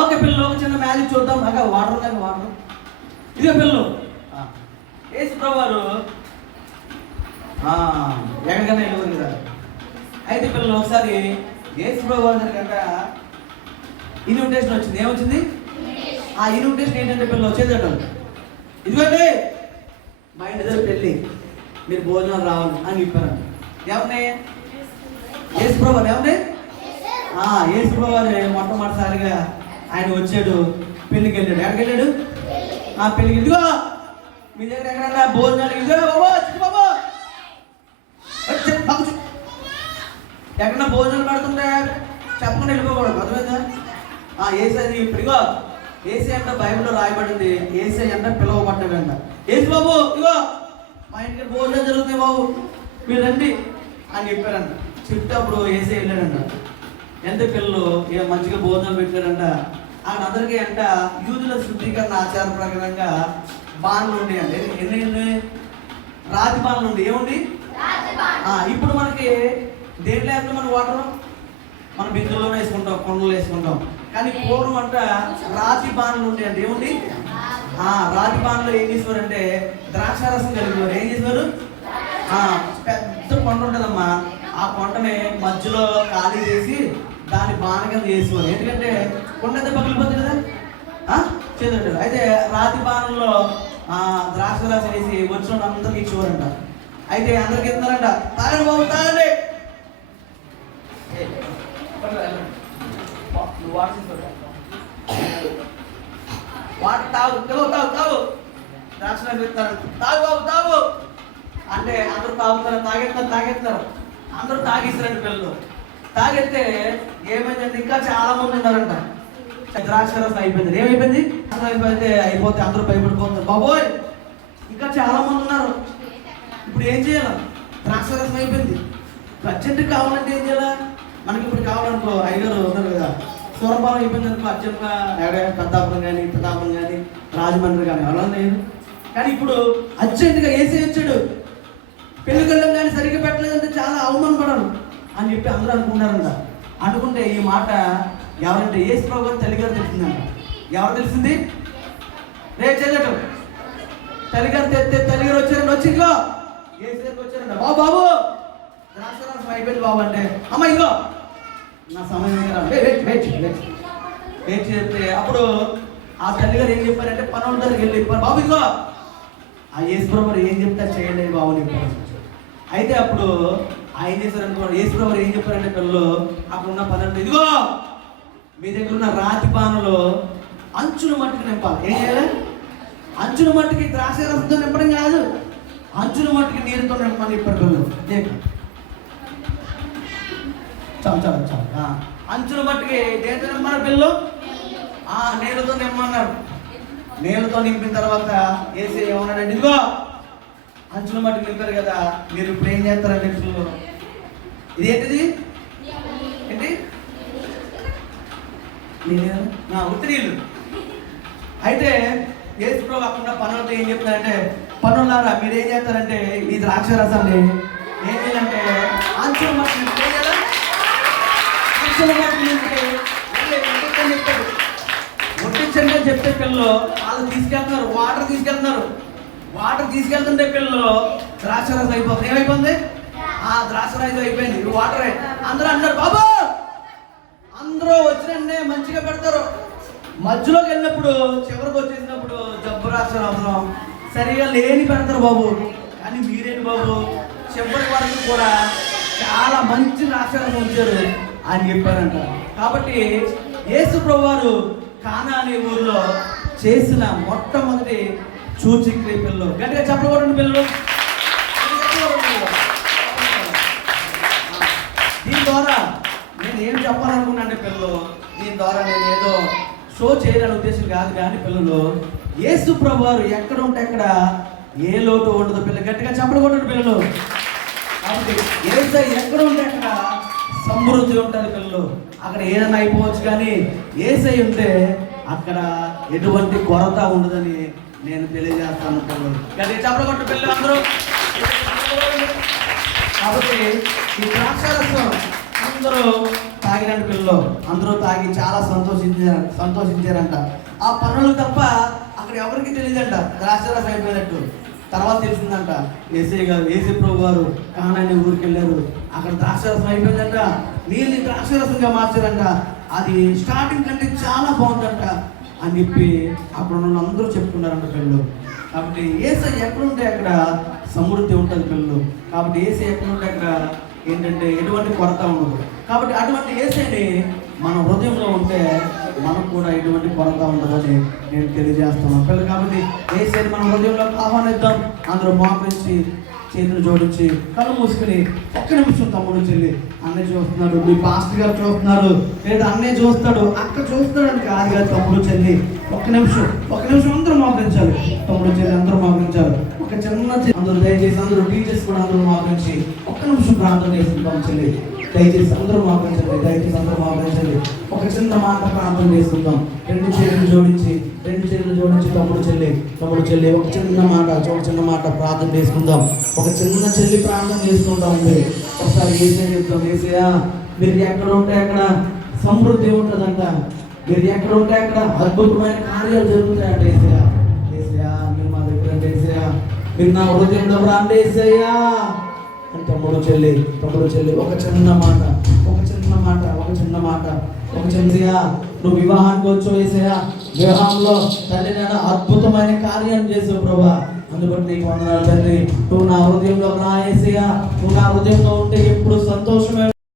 Okay పిల్లలు ఒక చిన్న మ్యాజిక్ చూద్దాం. అక్కడ వాటర్ ఉందా? వాటర్. ఇదిగో పిల్లలు. యేసు ప్రభు వారు ఆ, ఎక్కడికైనా వెళ్ళదు కదా. అయితే పిల్లలు ఒకసారి యేసు ప్రభు వారి దగ్గర ఇన్విటేషన్ వచ్చింది. ఏమొచ్చింది? ఆ ఇన్విటేషన్ ఏంటంటే పిల్లలు వచ్చేదట ఇదిగోండి. మా ఇంటి దగ్గర పెళ్ళి. మీరు భోజనం రావాలి అని చెప్పారు. ఎవరిని యేసు ప్రభు ఆ, యేసు ప్రభు మొట్టమొదటిసారిగా ఆయన వచ్చాడు పెళ్ళికి వెళ్ళాడు. ఎక్కడికి వెళ్ళాడు? ఆ పెళ్ళికి ఇదిగో మీ దగ్గర ఎక్కడన్నా భోజనాలు ఇదిగో బాబా బాబా. ఎక్కడన్నా భోజనాలు పెడుతుంటే చెప్పకుండా వెళ్ళిపోకూడదు అర్థమైందా? ఆ ఏసీ ఇప్పుడుగో ఏసీ అంటే బైబిల్లో రాయబడింది ఏసీ అంటే పిలువబడ్డాడంట ఏసు బాబు ఇగో మా ఇంటికి భోజనం జరుగుతాయి బాబు. మీరు రండి అని చెప్పారంట. చెప్తే అప్పుడు ఏసీ వెళ్ళాడంట. ఎంత పిల్లలు ఏ మంచిగా భోజనం పెట్టారంట. ఆయన అందరికీ అంట యూదుల శుద్ధీకరణ ఆచార ప్రకారంగా బాణలు ఉండేయండి. ఎన్ని ఎన్ని? రాతి బాణలు ఉండి ఏముంది ఆ, ఇప్పుడు మనకి దేంట్లో వేస్తాం మన వాటర్ మన బిందుల్లో వేసుకుంటాం కొండలు వేసుకుంటాం. కానీ పూర్వం అంట రాతి బాణలు ఉండేయండి. ఏముంది ఆ రాతి బాణలో ఏం చేసేవారంటే ద్రాక్షారసం కలిగేవారు. ఏం చేసేవారు? ఆ, పెద్ద కొండ ఉంటుందమ్మా. ఆ కొండని మధ్యలో ఖాళీ చేసి దాన్ని బాణగం కింద ఎందుకంటే కొండ పగిలిపోతుంది కదా? ఆ? అయితే రాతి బాణంలో ద్రాక్ష రాసి వేసి వచ్చిన అందరికి ఇచ్చేవారంట. అయితే అందరికి ఇస్తున్నారంట. తాగండి బాబు తాగండి! ఏయ్, పట్టురా, వాటర్ తాగు తాగు! తాగు తాగు ఇస్తారు. తాగు బాబు తాగు! అంటే అందరూ తాగుతారు తాగేస్తారు తాగేస్తారు. అందరూ తాగేస్తారండి పిల్లలు. తాగితే ఏమైందంటే ఇంకా చాలా మంది ఉన్నారంట. ద్రాక్షరసం అయిపోయింది. ఏమైపోయింది? అయిపోతే అయిపోతే అందరూ భయపడిపోతారు బాబోయ్! ఇంకా చాలా మంది ఉన్నారు. ఇప్పుడు ఏం చేయాలి? ద్రాక్షరసం అయిపోయింది. అర్జెంట్ కావాలంటే ఏం చేయాలా? మనకి ఇప్పుడు కావాలనుకో ఐదారు ఉన్నారు కదా. సూరపాలెం అయిపోయింది అనుకో అర్జెంట్గా ఎక్కడ పెద్దాపురం కానీ పెద్దాపురం కానీ రాజమండ్రి కానీ అలా లేదు. కానీ ఇప్పుడు అర్జెంటుగా ఏసీ వచ్చాడు. పెళ్ళికళ్ళం కానీ సరిగ్గా పెట్టలేదంటే చాలా అవమానపడరు. అని చెప్పి అందరూ అనుకున్నారంట అనుకుంటే ఈ మాట ఎవరంటే ఏసు ప్రభు గారు తల్లిగారు తెలిసిందంట ఎవరు తెలిసింది రేపు చదవటం తల్లిగారు తెస్తే తల్లిగారు వచ్చారండి వచ్చి ఇంకో ఏసు దగ్గరికి వచ్చారంట. బాబు బాబు ద్రాక్షరసం అయిపోయింది బాబు అంటే అమ్మ ఇంకో నా సమయం దగ్గర వెయిట్ వెయిట్ వెయిట్ వెయిట్ చేస్తే అప్పుడు ఆ తల్లిగారు ఏం చెప్పారంటే పనుల దగ్గరికి వెళ్ళి చెప్పారు. బాబు ఇంకో ఆ యేసుప్రభు ఏం చెప్తారు చేయండి బాబు అని చెప్పారు. అయితే అప్పుడు ఆయన చేశారు అనుకోండి యేసుప్రభు ఏం చెప్పారంటే పిల్లలు అక్కడ ఉన్న పనులు ఇదిగో మీ దగ్గర ఉన్న రాతి పానలో అంచుల మట్టుకు నింపాలి. ఏం చేయాలి? అంచుల మట్టుకి ద్రాక్ష రసంతో నింపడం కాదు. అంచుల మట్టుకి నీరుతో నింపాలి చెప్పారు పిల్లలు. చాలు చాలు చాలు. ఆ, అంచుల మట్టుకి దేంతో నింపన్నారు పిల్లలు? ఆ నీళ్ళతో నిమ్మన్నారు నీళ్ళతో నింపిన తర్వాత ఏసీ ఏమన్నాడండి ఇదిగో అంచుల మట్టుకు నింపారు కదా మీరు ఇప్పుడు ఏం చేస్తారండి పిల్లలు ఇది ఏంటిది? ఏంటి? నా ఉత్తి అయితే యేసు కాకుండా పనులతో ఏం చెప్తారంటే పనులారా మీరు ఏం చేస్తారంటే ఈ ద్రాక్ష రసాన్ని ఏం చేయాలంటే అంచుల మట్టి నింపితే ఏం అంచుల మట్టుకు నింపి ఒట్టించండి ఒట్టించండి అని చెప్తే పిల్లలు వాళ్ళు తీసుకెళ్తున్నారు వాటర్ తీసుకెళ్తున్నారు. వాటర్ తీసుకెళ్తుంటే పిల్లలు ద్రాక్షరసం అయిపోతుంది. ఏమైపోతుంది? ఆ ద్రాక్షరసం అయిపోయింది. ఇవి వాటర్ అందరూ అన్నారు బాబు! అందరూ వచ్చినండి మంచిగా పెడతారు. మధ్యలోకి వెళ్ళినప్పుడు చివరికి వచ్చేసినప్పుడు జబ్బు రాక్షరసం సరిగా లేని పెడతారు బాబు. కానీ మీరేంటి బాబు? చివరి వరకు కూడా చాలా మంచి రాక్షరసం ఉంచారు అని చెప్పారంట. కాబట్టి యేసు ప్రభు వారు కానా అనే ఊరిలో చేసిన మొట్టమొదటి చూచిక్రీ పిల్లలు గట్టిగా చెప్పకూడదు పిల్లలు. దీని ద్వారా నేను ఏం చెప్పాలనుకున్నాను పిల్లలు? దీని ద్వారా నేను ఏదో షో చేయాలనే ఉద్దేశం కాదు కానీ పిల్లలు యేసు ప్రభు ఎక్కడ ఉంటే అక్కడ ఏ లోటు ఉండదు పిల్లలు. గట్టిగా చెప్పకూడదు పిల్లలు. కాబట్టి ఏసై ఎక్కడ ఉంటే అక్కడ సమృద్ధి ఉంటుంది పిల్లలు. అక్కడ ఏదైనా అయిపోవచ్చు కానీ ఏసై ఉంటే అక్కడ ఎటువంటి కొరత ఉండదని నేను తెలియజేస్తాను పిల్లలు. గట్టిగా చెప్పకూడదు పిల్లలు అందరూ. కాబట్టి ఈ ద్రాక్షారసం అందరూ తాగినంట పిల్లలు. అందరూ తాగి చాలా సంతోషించారు సంతోషించారంట. ఆ పనులు తప్ప అక్కడ ఎవరికి తెలియదంట. ద్రాక్షరసం అయిపోయినట్టు. తర్వాత తెలిసిందంట ఏసీ గారు ఏసీ ప్రభు గారు కానాన్ని ఊరికి వెళ్ళారు. అక్కడ ద్రాక్షరసం అయిపోయిందంట. నీళ్ళు ద్రాక్షరసంగా మార్చారంట. అది స్టార్టింగ్ కంటే చాలా బాగుందంట. అని చెప్పి అక్కడ ఉన్న అందరూ చెప్పుకున్నారంట పిల్లలు. కాబట్టి ఏసై ఎక్కడుంటే అక్కడ సమృద్ధి ఉంటుంది పిల్లలు. కాబట్టి ఏసై ఎక్కడుంటే అక్కడ ఏంటంటే ఎటువంటి కొరత ఉండదు. కాబట్టి అటువంటి ఏసైని మన హృదయంలో ఉంటే మనకు కూడా ఎటువంటి కొరత ఉండదని నేను తెలియజేస్తున్నాను. పిల్లలు కాబట్టి ఏసైని మన హృదయంలో ఆహ్వానిద్దాం. అందరూ మోకరించి చేతులు జోడించి కళ్ళు మూసుకుని ఒక్క నిమిషం తమ్ముడు చెల్లి అన్నయ్య చూస్తున్నాడు మీ పాస్టర్ గారు చూస్తున్నారు. లేదా అన్నయ్య చూస్తాడు అక్క చూస్తున్నాడు అని కాదు కదా తమ్ముడు చెల్లి. ఒక్క నిమిషం ఒక్క నిమిషం అందరూ మోకరించాలి. తమ్ముడు చెల్లి అందరూ మోకరించాలి ఒక చిన్న అందరూ దయచేసి అందరూ టీచర్స్ కూడా అందరూ మోకరించి ఒక్క నిమిషం ప్రార్థన చేసుకుంటాం చెల్లి. దయచేసి అందరూ మోకరించండి దయచేసి అందరూ మోకరించండి. ఒక చిన్న మాట ప్రార్థన చేసుకుందాం. రెండు చేతులు జోడించి రెండు చేతులు జోడించి తమ్ముడు చెల్లి తమ్ముడు చెల్లి ఒక చిన్న మాట ఒక చిన్న మాట ప్రార్థన చేసుకుందాం. ఒక చిన్న చెల్లి ప్రార్థన చేసుకుంటాం ఉంది ఒకసారి ఏసే చెప్తాం ఏసయా మీరు ఎక్కడ ఉంటే అక్కడ సమృద్ధి ఉంటుందంట. మీరు ఎక్కడ ఉంటే అక్కడ అద్భుతమైన కార్యాలు జరుగుతాయంట ఏసయా ఏసయా మీరు మా దగ్గర ఏసయా మీరు నా హృదయంలో రాండి ఏసయ్యా. తమ్ముడు చెల్లి తమ్ముడు చెల్లి ఒక చిన్న మాట ఒక చిన్న మాట ఒక చిన్న మాట. ఒక చిన్నదిగా నువ్వు వివాహానికి వచ్చో ఏసయ్యా. వివాహంలో తల్లి నేను అద్భుతమైన కార్యం చేసావు ప్రభా. అందుబట్టి నీకు వందనాలు తండ్రి నువ్వు నా హృదయంలో రా నువ్వు నా హృదయంలో ఉంటే ఎప్పుడు సంతోషమే